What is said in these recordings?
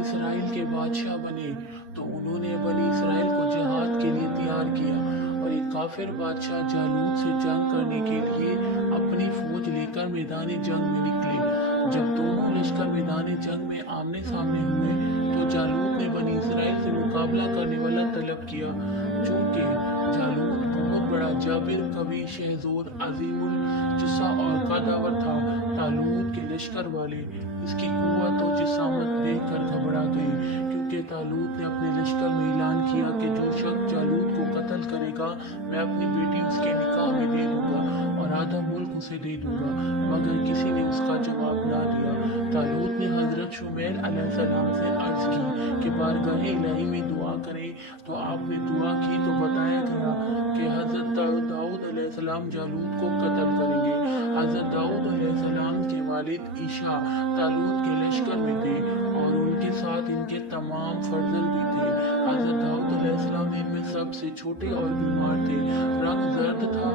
اسرائیل کے بادشاہ بنے تو انہوں نے بنی اسرائیل کو جہاد کے لیے تیار کیا اور ایک کافر بادشاہ جالوت سے جنگ کرنے کے لیے اپنی فوج لے کر میدان جنگ میں نکلے۔ جب دونوں لشکر میدان جنگ میں آمنے سامنے ہوئے تو جالوت نے بنی اسرائیل سے مقابلہ کرنے والا طلب کیا۔ چونکہ جالوت بہت بڑا جابر، قوی، شہزور، عظیم الجثہ اور قدآور تھا، طالوت کے لشکر والے اس کی قوت و جسامت دیکھ کر گھبرا گئے، کیونکہ طالوت نے اپنے لشکر میں اعلان کیا کہ جو شخص جالوت کو قتل کرے گا میں اپنی بیٹی اس کے نکاح میں دے دوں گا اور آدھا ملک اسے دے دوں گا، مگر کسی نے اس کا جواب نہ دیا۔ طالوت نے حضرت شمویل علیہ السلام سے عرض کی کہ بارگاہ الہی میں دعا کریں، تو آپ نے دعا کی تو بتایا گیا کہ حضرت داؤد علیہ السلام جالوت کو قتل کریں گے۔ حضرت داؤد علیہ السلام کے والد عیشا طالوت کے لشکر میں تھے اور ان کے ساتھ ان کے تمام فرزند بھی تھے۔ حضرت داؤد علیہ السلام ان میں سب سے چھوٹے اور بیمار تھے، رنگ زرد تھا،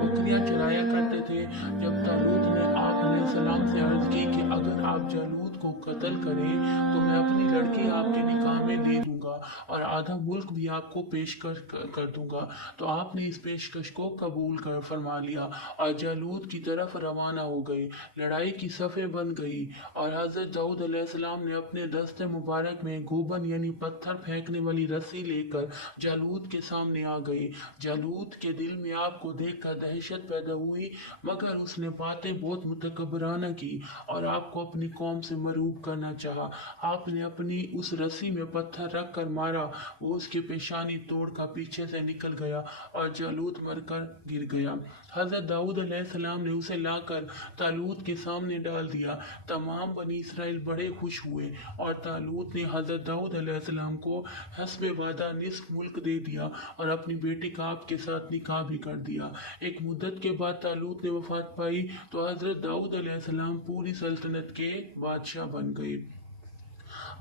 بکریاں چرایا کرتے تھے۔ جب طالوت نے آپ علیہ السلام سے عرض کی کہ اگر آپ جالوت کو قتل کریں تو میں اپنی لڑکی آپ کے نکاح میں دے دوں گا اور آدھا ملک بھی آپ کو پیشکش کر دوں گا، تو آپ نے اس پیشکش کو قبول فرما لیا اور جالوت کی طرف روانہ ہو گئے۔ لڑائی کی صفیں بن گئی اور حضرت داؤد علیہ السلام نے اپنے دست مبارک میں گوبن یعنی پتھر پھینکنے والی رسی لے کر جالوت کے سامنے آ گئے۔ جالوت کے دل میں آپ کو دیکھ کر دہشت پیدا ہوئی، مگر اس نے باتیں بہت متکبرانہ کی اور آپ کو اپنی قوم سے مرعوب کرنا چاہا۔ آپ نے اپنی اس رسی میں پتھر رکھ کر مارا، وہ اس کی پیشانی توڑ کر پیچھے سے نکل گیا اور جالوت مر کر گر گیا۔ حضرت داؤد علیہ السلام نے اسے لا کر طالوت کے سامنے ڈال دیا۔ تمام بنی اسرائیل بڑے خوش ہوئے اور طالوت نے حضرت داؤد علیہ السلام کو حسب وعدہ نصف ملک دے دیا اور اپنی بیٹی کا آپ کے ساتھ نکاح بھی کر دیا۔ ایک مدت کے بعد طالوت نے وفات پائی تو حضرت داؤد علیہ السلام پوری سلطنت کے بادشاہ بن گئے۔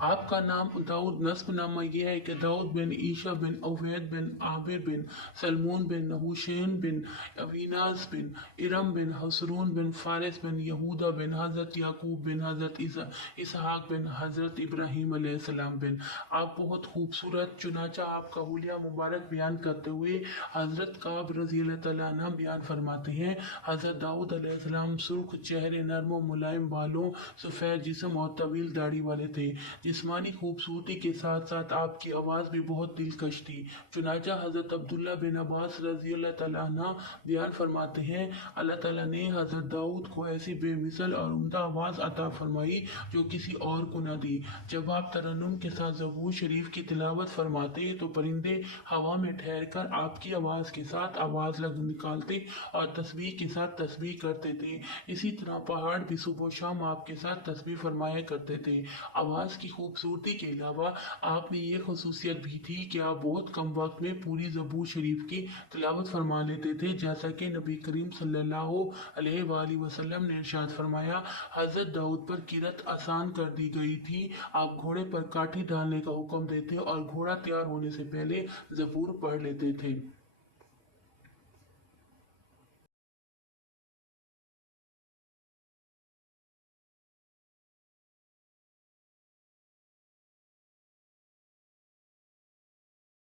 آپ کا نام داؤد نسب نامہ یہ ہے کہ داؤد بن عیشا بن اوید بن عابر بن سلمون بن نحوشین بن اویناس بن ارم بن حصرون بن فارس بن یہودا بن حضرت یعقوب بن حضرت اسحاق بن حضرت ابراہیم علیہ السلام بن۔ آپ بہت خوبصورت، چنانچہ آپ کا حلیہ مبارک بیان کرتے ہوئے حضرت کعب رضی اللہ تعالیٰ عنہ بیان فرماتے ہیں، حضرت داؤد علیہ السلام سرخ چہرے، نرم و ملائم بالوں، سفید جسم اور طویل داڑھی والے تھے۔ جسمانی خوبصورتی کے ساتھ ساتھ آپ کی آواز بھی بہت دلکش تھی، چنانچہ حضرت عبداللہ بن عباس رضی اللہ تعالیٰ عنہ بیان فرماتے ہیں، اللہ تعالیٰ نے حضرت داؤد کو ایسی بے مثل اور عمدہ آواز عطا فرمائی جو کسی اور کو نہ دی۔ جب آپ ترنم کے ساتھ زبور شریف کی تلاوت فرماتے تو پرندے ہوا میں ٹھہر کر آپ کی آواز کے ساتھ آواز نکالتے اور تسبیح کے ساتھ تسبیح کرتے تھے۔ اسی طرح پہاڑ بھی صبح و شام آپ کے ساتھ تسبیح فرمایا کرتے تھے۔ آواز کی خوبصورتی کے علاوہ آپ میں یہ خصوصیت بھی تھی کہ آپ بہت کم وقت میں پوری زبور شریف کی تلاوت فرما لیتے تھے، جیسا کہ نبی کریم صلی اللہ علیہ وآلہ وسلم نے ارشاد فرمایا، حضرت داؤد پر قرأت آسان کر دی گئی تھی، آپ گھوڑے پر کاٹھی ڈالنے کا حکم دیتے اور گھوڑا تیار ہونے سے پہلے زبور پڑھ لیتے تھے۔